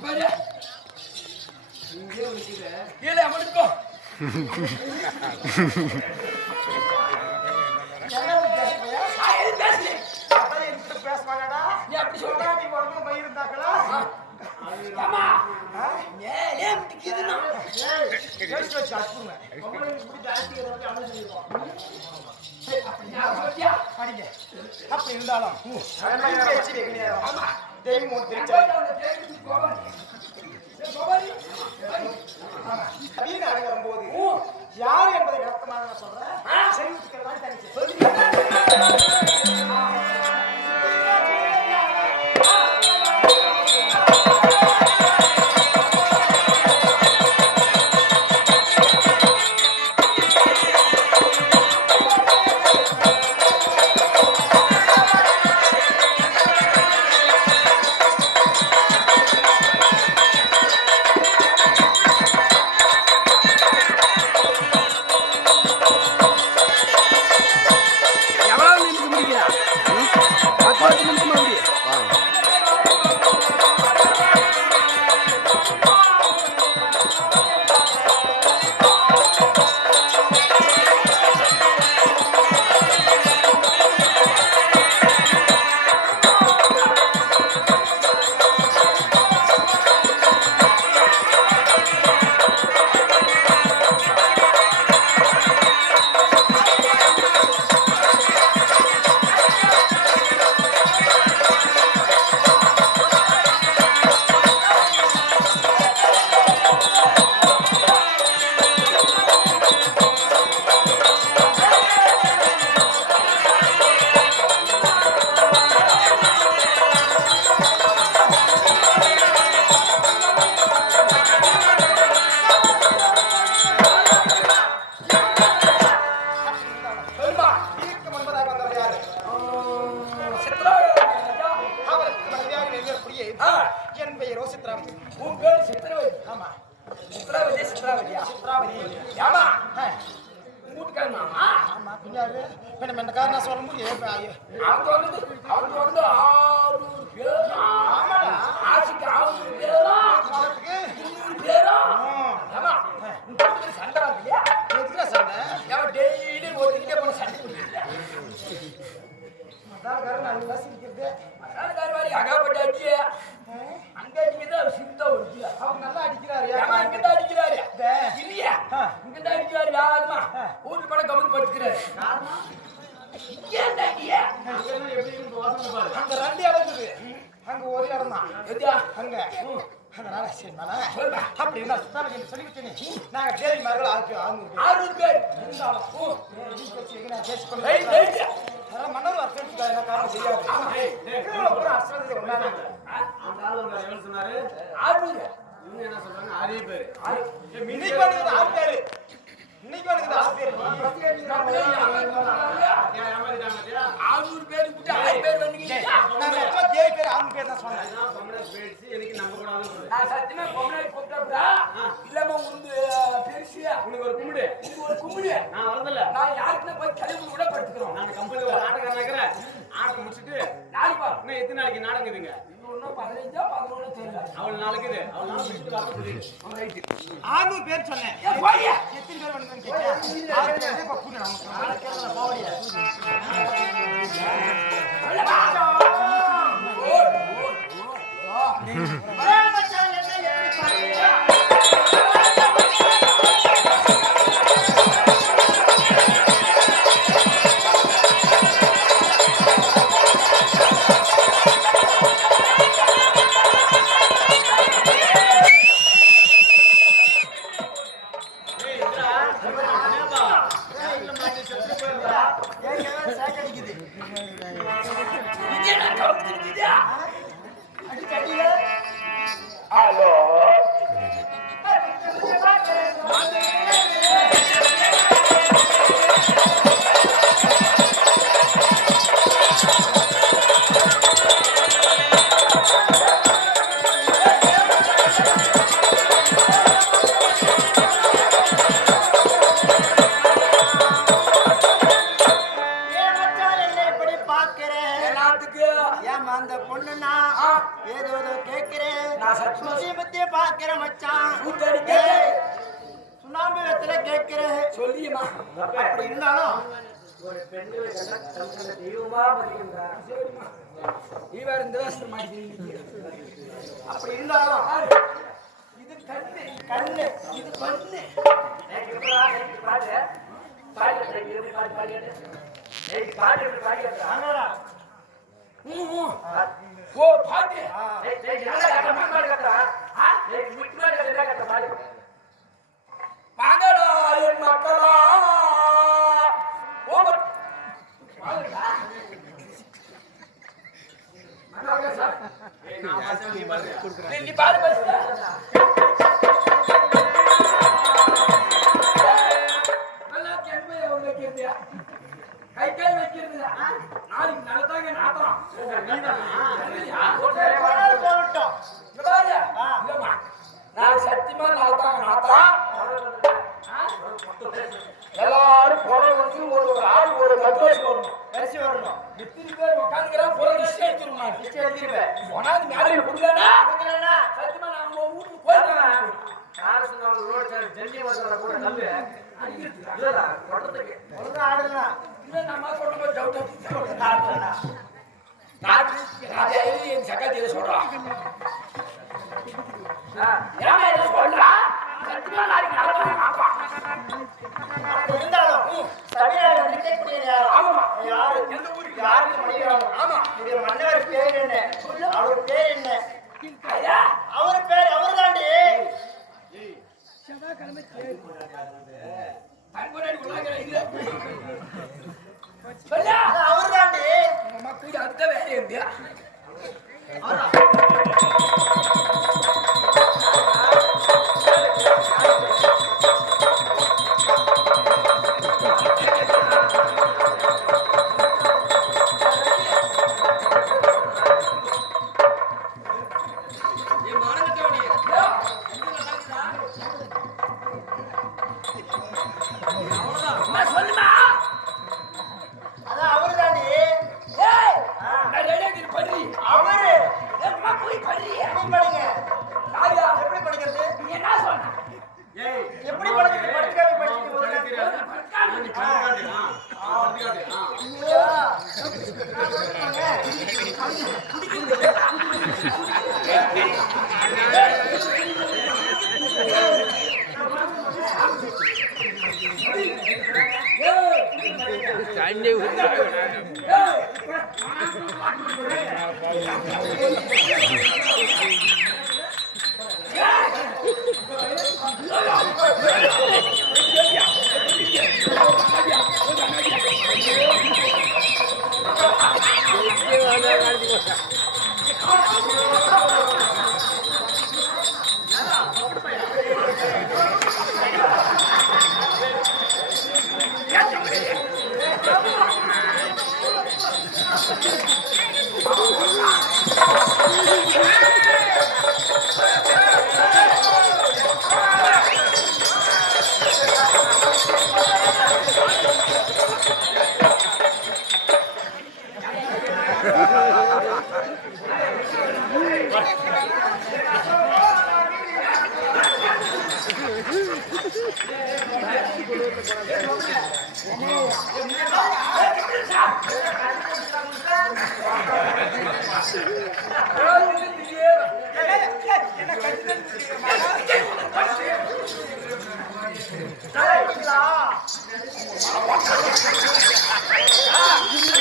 பாரு இங்கே நிக்குது கீழே அமர்ந்துக்கோ நீ அப்படி இருந்தாலும் தெய்வம் வீண் அடங்கும் போது. யார் என்பதை விளக்கமாக நான் சொல்றேன்? ஆமா பின்னாரு நம்ம என்ன காரணம் சொல்ல முடியும் அவங்க வந்து அவங்க வந்து ஆறு பேர் ஆசிக்கு ஆறு பேரா இருநூறு பேரா சண்டை இல்லையா எதுக்குடா சண்டை ஏன் டெய்லி ஒருத்திக்கிட்டே போன சண்டை அதான் நல்லா சிரிக்கிறது அதனால சரி அப்படி இருந்தா சுத்தான சொல்லி சொல்லிவிட்டேனே. நாங்க தேவி மார்கள் ஆகுங்க ஆறு பேர். இருந்தாலும் பேசிக்கொள்ள என்ன பூரா. இன்னைக்கு ஆறு பேரு. ஆறு பேரு ஆறுநூறு பேர் விட்டு நாங்க எப்ப தேவி பேர் ஆறு பேர் தான் சொன்னேன் நான் சத்தியமா பொம்னாடி கூப்பிட்டா இல்லாம உந்து பெருசியா உனக்கு ஒரு கும்பிடு இது ஒரு கும்பிடு நான் வரதில்ல நான் யாருக்குன்னா போய் கழிவு கூட படுத்துக்கிறோம். நான் கம்பெனில ஒரு ஆட்டக்காரன் இருக்கிறேன். ஆட்டம் முடிச்சிட்டு நாளைக்கு இன்னும் எத்தனை நாளைக்கு நாடகம் ஆறுநூறு பேர் சொன்னேன். எத்தனை பேர் கேட்டேன். கிடைக்குது ஹலோ வெத்தல கேட்கிற சொல்லியம்மா அப்படி இருந்தாலும் ஒரு பெண்களை தெய்வமா இந்த அப்படி இருந்தாலும் இது கண்ணு கண்ணு இது பண்ணு பாடு பாடு பாடு பாடு பாடு பாடு. ஓ பாட்டு. நீ- பாரு கை கை வைக்கிறதுயா நாளைக்கு நல்லதாங்க? போனாலும் போகட்டும். நான் சத்தியமா நல்லதாங்க நாட்டம் எல்லாரும் புடவை வந்து ஒரு ஒரு ஆள் ஒரு கட்டோசி வரணும் வரிசை வரணும் எத்தனை பேர் உட்காந்துக்கிறா புற லிஸ்ட் எடுத்துருவோம் நான். நிச்சயம் எழுதிருவேன் ஒன்னாவது மேலே கொடுக்கலன்னா கொடுக்கலன்னா, சத்தியமா நான் உங்க வீட்டுக்கு போயிருவேன் யாரு சொன்னாலும் ரோடு சார் ஜெல்லி வந்தவரை கூட கல்லு இல்லடா தொடர்ந்துக்கு. ஒழுங்கா ஆடுனா இல்லை நம்ம சொல்லும்போது டவுட் ஆடுனா டாக்டர் நான் எழுதி என் சக்காத்தியில சொல்றான் ஆ. ஏன் என்ன சொல்றா? சத்தியமா நாளைக்கு நேரம் ஆமாமா யாரு? எந்த ஊருக்கு யாருக்கு மணியாகும் ஆமா. இது மன்னவர் பேர் என்ன? அவர் பேர் என்ன? அவர் பேர் அவர் தண்ணி Oh, என்ன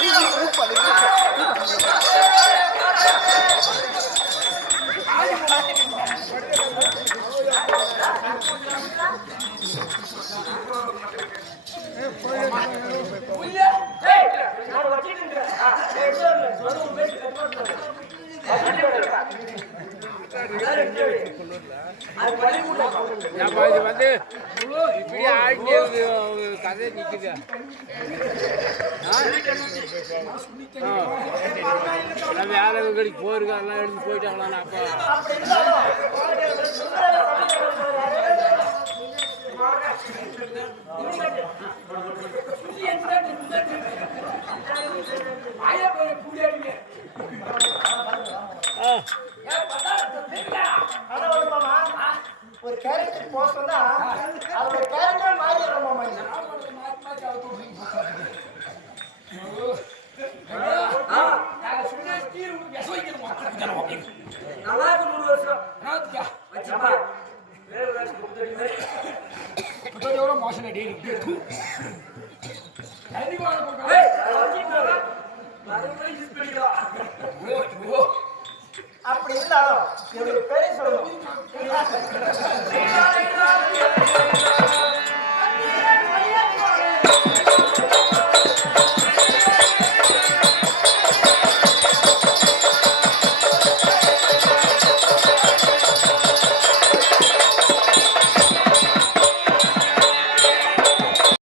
நம்ம இது வந்து இப்படி கதை நிக்குது நம்ம ஆ. கடைக்கு போயிருக்கா எல்லாம் எடுத்து போயிட்டாங்களா அப்பா ஒரு கேரக்டர் போஸ்ட் வந்தா அதோட கேரக்டர் மாறி மாறி didn't get